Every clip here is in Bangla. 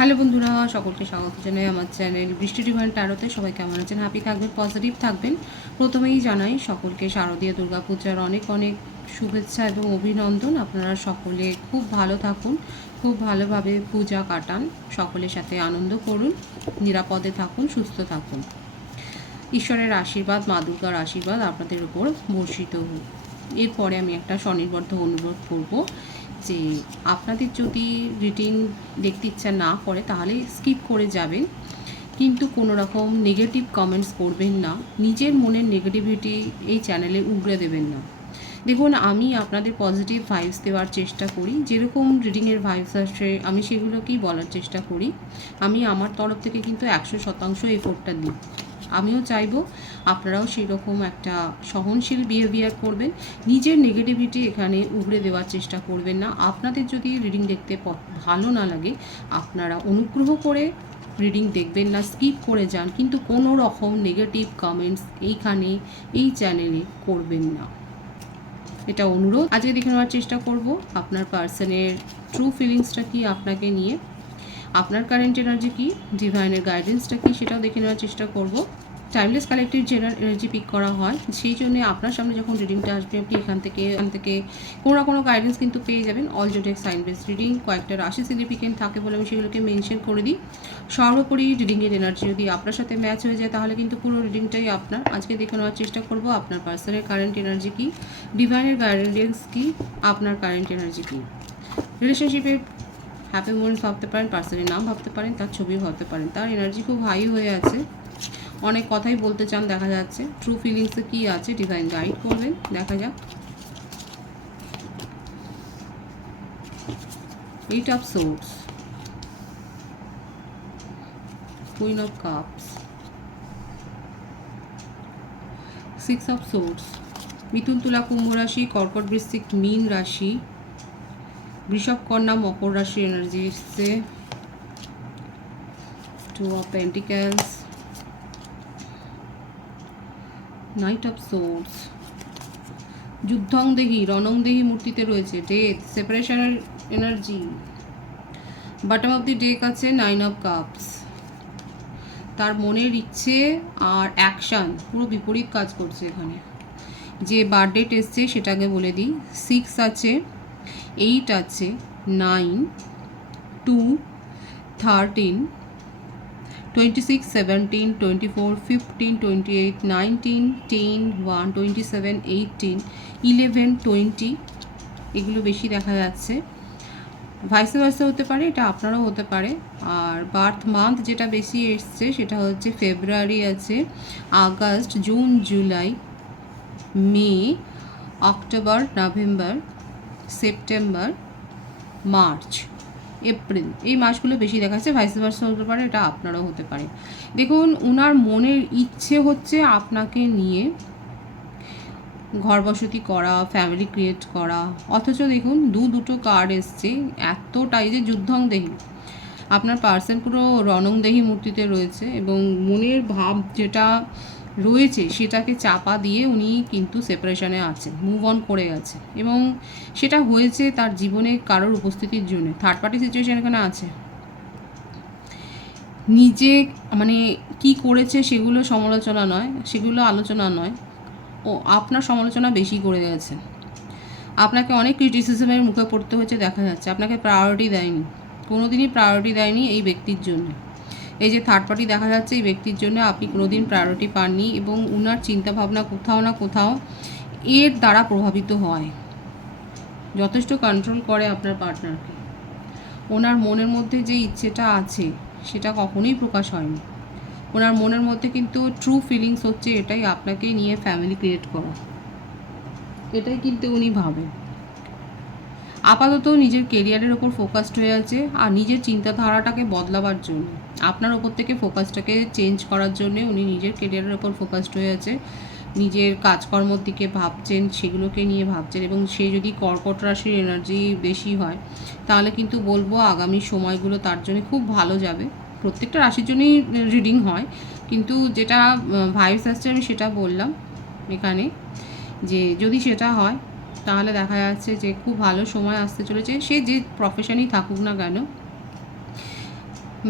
হ্যালো বন্ধুরা, সকলকে স্বাগত জানাই আমার চ্যানেল বৃষ্টি ডিভাইন ট্যারোতে। সবাই কেমন আছেন? হ্যাপি থাকবেন, পজিটিভ থাকবেন। প্রথমেই জানাই সকলকে শারদীয় দুর্গাপূজার অনেক অনেক শুভেচ্ছা এবং অভিনন্দন। আপনারা সকলে খুব ভালো থাকুন, খুব ভালোভাবে পূজা কাটান, সকলের সাথে আনন্দ করুন, নিরাপদে থাকুন, সুস্থ থাকুন। ঈশ্বরের আশীর্বাদ, মা দুর্গার আশীর্বাদ আপনাদের উপর বর্ষিত হোক। এরপরে আমি একটা স্বনির্বদ্ধ অনুরোধ করব যে আপনাদের যদি রিডিং দেখতে ইচ্ছা না করে তাহলে স্কিপ করে যাবেন, কিন্তু কোনো রকম নেগেটিভ কমেন্টস করবেন না। নিজের মনের নেগেটিভিটি এই চ্যানেলে উগড়ে দেবেন না। দেখুন, আমি আপনাদের পজিটিভ ভাইবস দেওয়ার চেষ্টা করি, যেরকম রিডিংয়ের ভাইবস আসে আমি সেগুলোকেই বলার চেষ্টা করি। আমি আমার তরফ থেকে কিন্তু 100% এফোর্টটা দিই। আমিও চাইবো আপনারাও সেরকম একটা সহনশীল বিহেভিয়ার করবেন। নিজের নেগেটিভিটি এখানে উগড়ে দেওয়ার চেষ্টা করবেন না। আপনাদের যদি রিডিং দেখতে ভালো না লাগে, আপনারা অনুগ্রহ করে রিডিং দেখবেন না, স্কিপ করে যান, কিন্তু কোনো রকম নেগেটিভ কমেন্টস এইখানে এই চ্যানেলে করবেন না, এটা অনুরোধ। আজকে দেখে নেওয়ার চেষ্টা করব আপনার পার্সনের ট্রু ফিলিংসটা কি আপনাকে নিয়ে, আপনার কারেন্ট এনার্জি কি, ডিভাইনের গাইডেন্সটা কি, সেটাও দেখে নেওয়ার চেষ্টা করব। Timeless collective general energy pick করা হয়, সেই জন্য আপনার সামনে যখন রিডিংটা আসবে আপনি এখান থেকে কোনো না কোনো গাইডেন্স কিন্তু পেয়ে যাবেন। অল জোটেক সাইন বেস রিডিং, কয়েকটা রাশি সিগনিফিকেন্ট থাকে বলে আমি সেগুলোকে মেনশন করে দিই। সর্বোপরি রিডিংয়ের এনার্জি যদি আপনার সাথে ম্যাচ হয়ে যায় তাহলে কিন্তু পুরো রিডিংটাই আপনার। আজকে দেখে নেওয়ার চেষ্টা করব আপনার পার্সনের কারেন্ট এনার্জি কি, ডিভাইনের গাইডেন্স কি, আপনার কারেন্ট এনার্জি কি। রিলেশনশিপে হ্যাপি মোমেন্টস ভাবতে পারেন, পার্সনের নাম ভাবতে পারেন, তার ছবিও ভাবতে পারেন। তার এনার্জি খুব হাই হয়ে আছে, অনেক কথাই বলতে চান দেখা যাচ্ছে। ট্রু ফিলিংসে কি আছে ডিভাইন গাইড করবেন, দেখা যাক। 8 of swords, queen of cups, 6 of swords. মিথুন, তুলা, কুম্ভ রাশি, কর্কট, বৃশ্চিক, মীন রাশি, বৃষভ, কন্যা, মকর রাশি এনার্জি এসছে। 2 of pentacles, knight of swords, যুদ্ধং দেহি, রণং দেহি মূর্তিতে রয়েছে, ডেথ, সেপারেশনের energy. Bottom of the deck আছে 9 অফ কাপস। তার মনের ইচ্ছে আর অ্যাকশান পুরো বিপরীত কাজ করছে এখানে। যে বার্থডেট এসছে সেটাকে বলে দিই। 6 আছে, 8 আছে, 9, 2, 13, 26, 17, 24, 15, 28, 19, 10, 1, 27, 18, 11, 20 এগুলো বেশি দেখা যাচ্ছে। ভাইসে ভাইসে হতে পারে, এটা আপনারাও হতে পারে। আর বার্থ মান্থ যেটা বেশি এসছে সেটা হচ্ছে ফেব্রুয়ারি আছে, আগস্ট, জুন, জুলাই, মে, অক্টোবর, নভেম্বর, সেপ্টেম্বর, মার্চ, এপ্রিল, এই মাসগুলো বেশি দেখা যাচ্ছে। ভাইসে ভার্সা হতে পারে, এটা আপনারাও হতে পারে। দেখুন, ওনার মনের ইচ্ছে হচ্ছে আপনাকে নিয়ে ঘর বসতি করা, ফ্যামিলি ক্রিয়েট করা, অথচ দেখুন দুটো কার্ড এসছে, এতটাই যে যুদ্ধং দেহি। আপনার পার্সন পুরো রণং দেহি মূর্তিতে রয়েছে এবং মনের ভাব যেটা রয়েছে সেটাকে চাপা দিয়ে উনি কিন্তু সেপারেশনে আছেন, মুভ অন করে গেছে, এবং সেটা হয়েছে তার জীবনে কারোর উপস্থিতির জন্য। থার্ড পার্টি সিচুয়েশন এখানে আছে। নিজে মানে কি করেছে সেগুলো সমালোচনা নয়, সেগুলো আলোচনা নয়, ও আপনার সমালোচনা বেশি করে গেছে। আপনাকে অনেক ক্রিটিসিজমের মুখে পড়তে হয়েছে দেখা যাচ্ছে। আপনাকে প্রায়োরিটি দেয়নি, কোনোদিনই প্রায়োরিটি দেয়নি এই ব্যক্তির জন্য। এই যে থার্ড পার্টি দেখা যাচ্ছে, এই ব্যক্তির জন্য আপনি কোনোদিন প্রায়োরিটি পাননি, এবং উনার চিন্তাভাবনা কোথাও না কোথাও এর দ্বারা প্রভাবিত হয়। যথেষ্ট কন্ট্রোল করে আপনার পার্টনারকে। ওনার মনের মধ্যে যে ইচ্ছেটা আছে সেটা কখনোই প্রকাশ হয়নি। ওনার মনের মধ্যে কিন্তু ট্রু ফিলিংস হচ্ছে এটাই, আপনাকে নিয়ে ফ্যামিলি ক্রিয়েট করা, এটাই কিন্তু উনি ভাবেন। আপাতত নিজের কেরিয়ারের ওপর ফোকাসড হয়ে আছে, আর নিজের চিন্তাধারাটাকে বদলাবার জন্য, আপনার ওপর থেকে ফোকাসটাকে চেঞ্জ করার জন্যে উনি নিজের কেরিয়ারের ওপর ফোকাসড হয়ে আছে। নিজের কাজকর্মর দিকে ভাবছেন, সেগুলোকে নিয়ে ভাবছেন। এবং সে যদি কর্কট রাশির এনার্জি বেশি হয় তাহলে কিন্তু বলবো আগামী সময়গুলো তার জন্য খুব ভালো যাবে। প্রত্যেকটা রাশির জন্যই রিডিং হয়, কিন্তু যেটা ভাইবস আসছে আমি সেটা বললাম এখানে, যে যদি সেটা হয় তাহলে দেখা যাচ্ছে যে খুব ভালো সময় আসতে চলেছে। সে যে প্রফেশনেই থাকুক না কেন,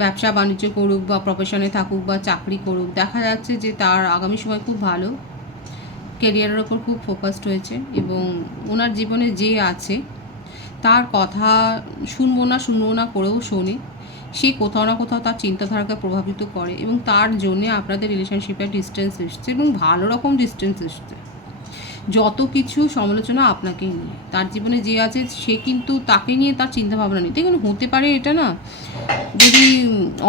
ব্যবসা বাণিজ্য করুক বা প্রফেশনে থাকুক বা চাকরি করুক, দেখা যাচ্ছে যে তার আগামী সময় খুব ভালো, কেরিয়ারের ওপর খুব ফোকাসড হয়েছে এবং ওনার জীবনে যে আছে তার কথা শুনবো না করেও শোনে। সে কোথাও না কোথাও তার চিন্তাধারাকে প্রভাবিত করে এবং তার জন্যে আপনাদের রিলেশনশিপে ডিস্টেন্স এসছে এবং ভালো রকম ডিস্টেন্স এসছে। যত কিছু সমালোচনা আপনাকেই নিয়ে, তার জীবনে যে আছে সে কিন্তু তাকে নিয়ে তার চিন্তাভাবনা নেই। দেখুন, হতে পারে এটা না, যদি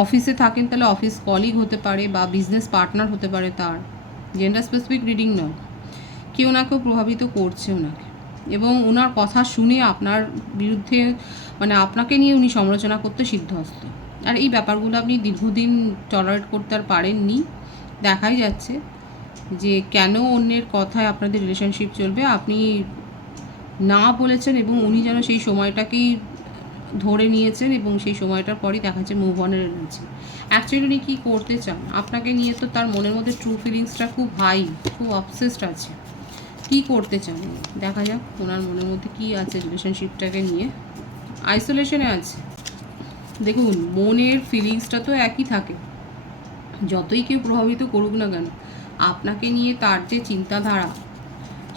অফিসে থাকেন তাহলে অফিস কলিগ হতে পারে বা বিজনেস পার্টনার হতে পারে, তার জেন্ডার স্পেসিফিক রিডিং নয়, কেউ না কেউ প্রভাবিত করছে ওনাকে এবং ওনার কথা শুনে আপনার বিরুদ্ধে মানে আপনাকে নিয়ে উনি সমালোচনা করতে সিদ্ধহস্ত। আর এই ব্যাপারগুলো আপনি দীর্ঘদিন টলারেট করতে আর পারেননি। দেখাই যাচ্ছে যে কেন অন্যের কথায় আপনাদের রিলেশনশিপ চলবে, আপনি না বলেছেন এবং উনি যেন সেই সময়টাকেই ধরে নিয়েছেন এবং সেই সময়টার পরই দেখা যাচ্ছে মুভ অনের এনার্জি। অ্যাকচুয়ালি উনি কী করতে চান আপনাকে নিয়ে, তো তার মনের মধ্যে ট্রু ফিলিংসটা খুব হাই, খুব অবসেসড আছে। কী করতে চান দেখা যাক ওনার মনের মধ্যে কী আছে রিলেশনশিপটাকে নিয়ে। আইসোলেশনে আছে। দেখুন, মনের ফিলিংসটা তো একই থাকে, যতই কেউ প্রভাবিত করুক না কেন, আপনাকে নিয়ে তার যে চিন্তাধারা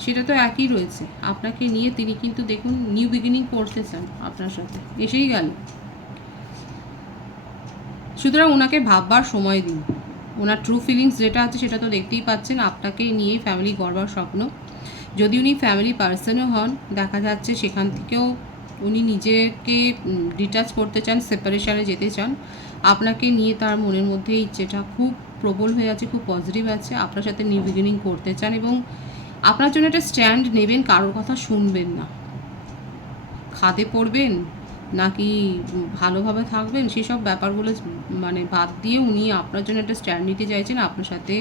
সেটা তো একই রয়েছে। আপনাকে নিয়ে তিনি কিন্তু দেখুন নিউ বিগিনিং করতে চান আপনার সাথে, এসেই গেল। সুতরাং ওনাকে ভাববার সময় দিন। ওনার ট্রু ফিলিংস যেটা আছে সেটা তো দেখতেই পাচ্ছেন, আপনাকে নিয়ে ফ্যামিলি গড়বার স্বপ্ন। যদি উনি ফ্যামিলি পার্সনও হন, দেখা যাচ্ছে সেখান থেকেও উনি নিজেকে ডিটাচ করতে চান, সেপারেশনে যেতে চান। আপনাকে নিয়ে তার মনের মধ্যে ইচ্ছেটা খুব প্রবল হয়ে আছে, খুব পজিটিভ আছে, আপনার সাথে নিউ বিগিনিং করতে চান এবং আপনার জন্য একটা স্ট্যান্ড নেবেন, কারোর কথা শুনবেন না। খাদে পড়বেন নাকি ভালোভাবে থাকবেন সেসব ব্যাপারগুলো মানে বাদ দিয়ে উনি আপনার জন্য একটা স্ট্যান্ড নিতে চাইছেন, আপনার সাথে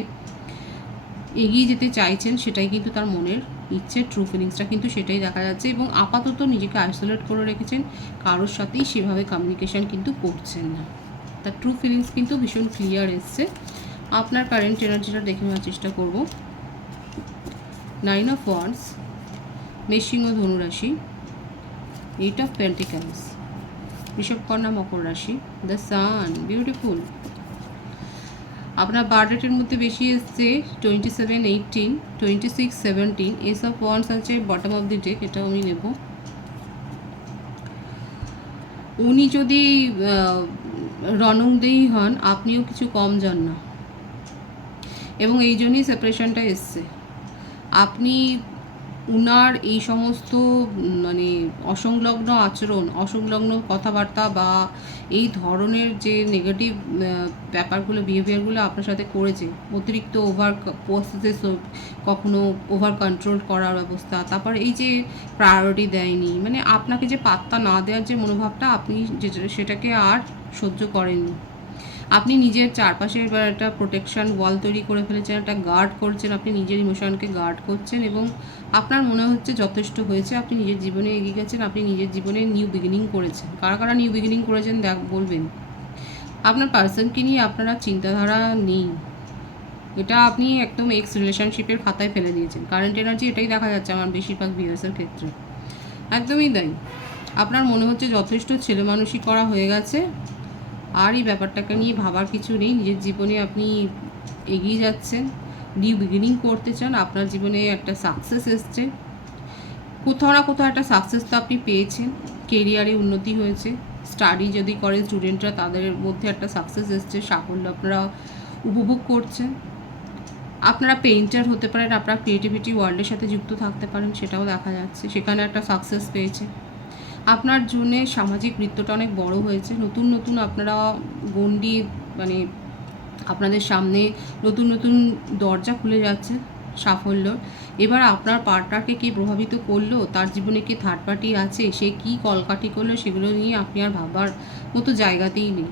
এগিয়ে যেতে চাইছেন, সেটাই কিন্তু তার মনের ইচ্ছে। ট্রু ফিলিংসটা কিন্তু সেটাই দেখা যাচ্ছে এবং আপাতত নিজেকে আইসোলেট করে রেখেছেন, কারোর সাথেই সেভাবে কমিউনিকেশান কিন্তু করছেন না। তার ট্রু ফিলিংস কিন্তু ভীষণ ক্লিয়ার এসছে। আপনার কারেন্ট এনার্জিটা দেখে নেওয়ার চেষ্টা করব। 9 অফ ওয়ান্ডস, মেষিং ও ধনুরাশি, 8 অফ পেন্টিক্যালস, ঋষভকন্যা মকর রাশি, দ্য সান, বিউটিফুল। আপনার বার্থ ডেটের মধ্যে বেশি এসছে 27, 18, 26, 17। এস অফ ওয়ান্ডস আছে বটম অফ দি ডেক, এটাও আমি নেব। উনি যদি রণংদেয়ী হন, আপনিও কিছু কম যান না এবং এই জন্যই সেপারেশনটা এসছে। আপনি উনার এই সমস্ত মানে অসংলগ্ন আচরণ, অসংলগ্ন কথাবার্তা বা এই ধরনের যে নেগেটিভ ব্যাপারগুলো, বিহেভিয়ারগুলো আপনার সাথে করেছে, অতিরিক্ত ওভার পসেসিভ, কখনো ওভার কন্ট্রোল করার ব্যবস্থা, তারপর এই যে প্রায়োরিটি দেয়নি, মানে আপনাকে যে পাত্তা না দেওয়ার যে মনোভাবটা, আপনি সেটাকে আর সহ্য করেননি। আপনি নিজের চারপাশে এবার একটা প্রোটেকশান ওয়াল তৈরি করে ফেলেছেন, একটা গার্ড করছেন, আপনি নিজের ইমোশনকে গার্ড করছেন এবং আপনার মনে হচ্ছে যথেষ্ট হয়েছে, আপনি নিজের জীবনে এগিয়ে গেছেন, আপনি নিজের জীবনে নিউ বিগিনিং করেছেন। কারা কারা নিউ বিগিনিং করেছেন বলবেন। আপনার পার্সনকে নিয়ে আপনারা চিন্তাধারা নেই, এটা আপনি একদম এক্স রিলেশনশিপের খাতায় ফেলে দিয়েছেন। কারেন্ট এনার্জি এটাই দেখা যাচ্ছে আমার বেশিরভাগ ভিউয়ার্সের ক্ষেত্রে, একদমই তাই। আপনার মনে হচ্ছে যথেষ্ট ছেলে মানুষই করা হয়ে গেছে, আর এই ব্যাপারটাকে নিয়ে ভাবার কিছু নেই। নিজের জীবনে আপনি এগিয়ে যাচ্ছেন, নিউ বিগিনিং করতে চান, আপনার জীবনে একটা সাকসেস এসছে, কোথাও না কোথাও একটা সাকসেস তো আপনি পেয়েছেন, কেরিয়ারে উন্নতি হয়েছে, স্টাডি যদি করে স্টুডেন্টরা তাদের মধ্যে একটা সাকসেস এসছে, সাফল্য আপনারা উপভোগ করছেন। আপনারা পেইন্টার হতে পারেন, আপনারা ক্রিয়েটিভিটি ওয়ার্ল্ডের সাথে যুক্ত থাকতে পারেন, সেটাও দেখা যাচ্ছে, সেখানে একটা সাকসেস পেয়েছে। আপনার জন্যে সামাজিক বৃত্তটা অনেক বড় হয়েছে, নতুন নতুন আপনারা গণ্ডি মানে আপনাদের সামনে নতুন নতুন দরজা খুলে যাচ্ছে সাফল্য। এবার আপনার পার্টনারকে কে প্রভাবিত করলো, তার জীবনে কি থার্ড পার্টি আছে, সে কী কলকাঠি করলো, সেগুলো নিয়ে আপনি আর ভাবার মতো জায়গাতেই নেই।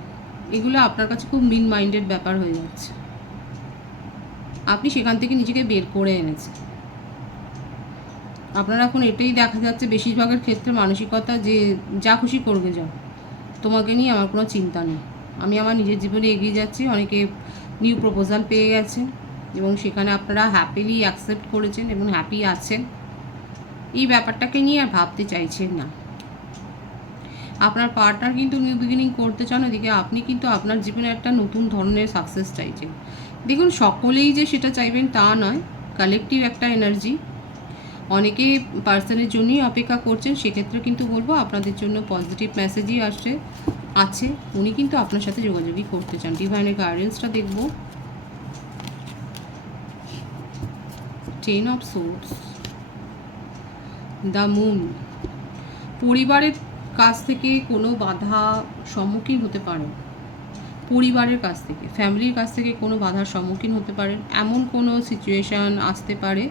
এগুলো আপনার কাছে খুব মিন মাইন্ডেড ব্যাপার হয়ে যাচ্ছে, আপনি সেখান থেকে নিজেকে বের করে এনেছেন। আপনার এখন এটাই দেখা যাচ্ছে বেশিরভাগের ক্ষেত্রে মানসিকতা যে যা খুশি করবে যাও, তোমাকে নিয়ে আমার কোনো চিন্তা নেই, আমি আমার নিজের জীবনে এগিয়ে যাচ্ছি। অনেকে নিউ প্রপোজাল পেয়ে গেছেন এবং সেখানে আপনারা হ্যাপিলি অ্যাকসেপ্ট করেছেন এবং হ্যাপি আছেন, এই ব্যাপারটাকে নিয়ে আর ভাবতে চাইছেন না। আপনার পার্টনার কিন্তু নিউ বিগিনিং করতে চান, ওদিকে আপনি কিন্তু আপনার জীবনে একটা নতুন ধরনের সাকসেস চাইছেন। দেখুন, সকলেই যে সেটা চাইবেন তা নয়, কালেকটিভ একটা এনার্জি। অনেকে পার্সনের জন্যই অপেক্ষা করছেন, সেক্ষেত্রে কিন্তু বলবো আপনাদের জন্য পজিটিভ মেসেজই আছে। উনি কিন্তু আপনার সাথে যোগাযোগই করতে চান। ডিভাইনের গাইডেন্সটা দেখব। 10 অফ সোর্স, দ্য মুন। পরিবারের কাছ থেকে কোনো বাধা সম্মুখীন হতে পারেন, পরিবারের কাছ থেকে, ফ্যামিলির কাছ থেকে কোনো বাধার সম্মুখীন হতে পারেন। এমন কোনো সিচুয়েশান আসতে পারে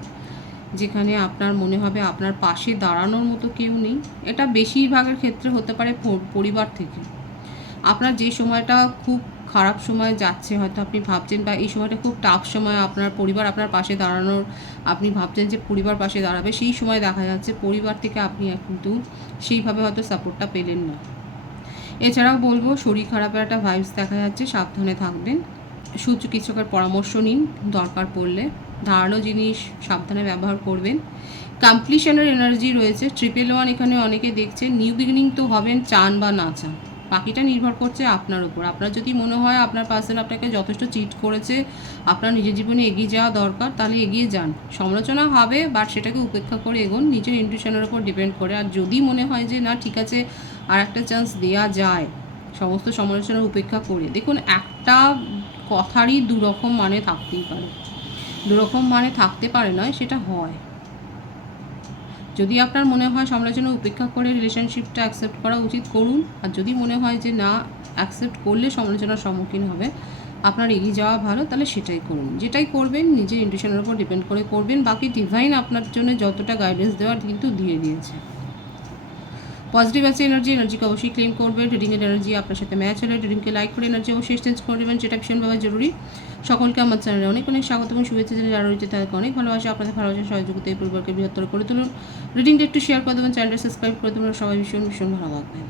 যেখানে আপনার মনে হবে আপনার পাশে দাঁড়ানোর মতো কেউ নেই। এটা বেশিরভাগের ক্ষেত্রে হতে পারে পরিবার থেকে। আপনার যে সময়টা খুব খারাপ সময় যাচ্ছে, হয়তো আপনি ভাবছেন, বা এই সময়টা খুব টাফ সময়, আপনার পরিবার আপনার পাশে দাঁড়ানোর, আপনি ভাবছেন যে পরিবার পাশে দাঁড়াবে, সেই সময় দেখা যাচ্ছে পরিবার থেকে আপনি কিন্তু সেইভাবে হয়তো সাপোর্টটা পেলেন না। এছাড়াও বলবো শরীর খারাপের একটা ভাইবস দেখা যাচ্ছে, সাবধানে থাকবেন। চিকিৎসকের পরামর্শ নিন দরকার পড়লে। ধারালো জিনিস সাবধানে ব্যবহার করবেন। কমপ্লিশনের এনার্জি রয়েছে। 111 এখানে অনেকে দেখছেন। নিউ বিগিনিং তো হবেন, চান বা না চান, বাকিটা নির্ভর করছে আপনার উপর। আপনার যদি মনে হয় আপনার পার্সন আপনাকে যথেষ্ট চিট করেছে, আপনার নিজের জীবনে এগিয়ে যাওয়া দরকার, তাহলে এগিয়ে যান। সমালোচনা হবে, বাট সেটাকে উপেক্ষা করে এগোন, নিজের ইনটিউশনের উপর ডিপেন্ড করে। আর যদি মনে হয় যে না, ঠিক আছে, আর একটা চান্স দেওয়া যায়, সমস্ত সমালোচনার উপেক্ষা করে, দেখুন একটা কথারই দুরকম মানে থাকতেই পারে। দুরকম মানে থাকতে পারে নয়, সেটা হয়। যদি আপনার মনে হয় সমালোচনা উপেক্ষা করে রিলেশনশিপটা অ্যাকসেপ্ট করা উচিত, করুন। আর যদি মনে হয় যে না, অ্যাকসেপ্ট করলে সমালোচনার সম্মুখীন হবে, আপনার এগিয়ে যাওয়া ভালো, তাহলে সেটাই করুন। যেটাই করবেন নিজের ইনটিউশনের উপর ডিপেন্ড করে করবেন। বাকি ডিভাইন আপনার জন্য যতটা গাইডেন্স দেওয়ার কিন্তু দিয়ে দিয়েছে। পজিটিভ আছে এনার্জিকে অবশ্যই ক্লেম করবেন। রিডিংয়ের এনার্জি আপনার সাথে ম্যাচ হলে রিডিংকে লাইক করে এনার্জি অবশ্যই এক্সচেঞ্জ করে দেবেন, যেটা ভীষণভাবে জরুরি। সকলকে আমার চ্যানেলে অনেক অনেক স্বাগত এবং শুভেচ্ছা জানিয়ে যারা রয়েছে তাদেরকে অনেক ভালোবাসা। আপনাদের ভালোবাসা সহযোগিতা এই পরিবারকে বৃহত্তর করে তুলুন। রিডিংটা একটু শেয়ার করে দেবেন, চ্যানেলটা সাবস্ক্রাইব করে দেবেন। সবাই ভীষণ ভীষণ ভালো থাকবেন।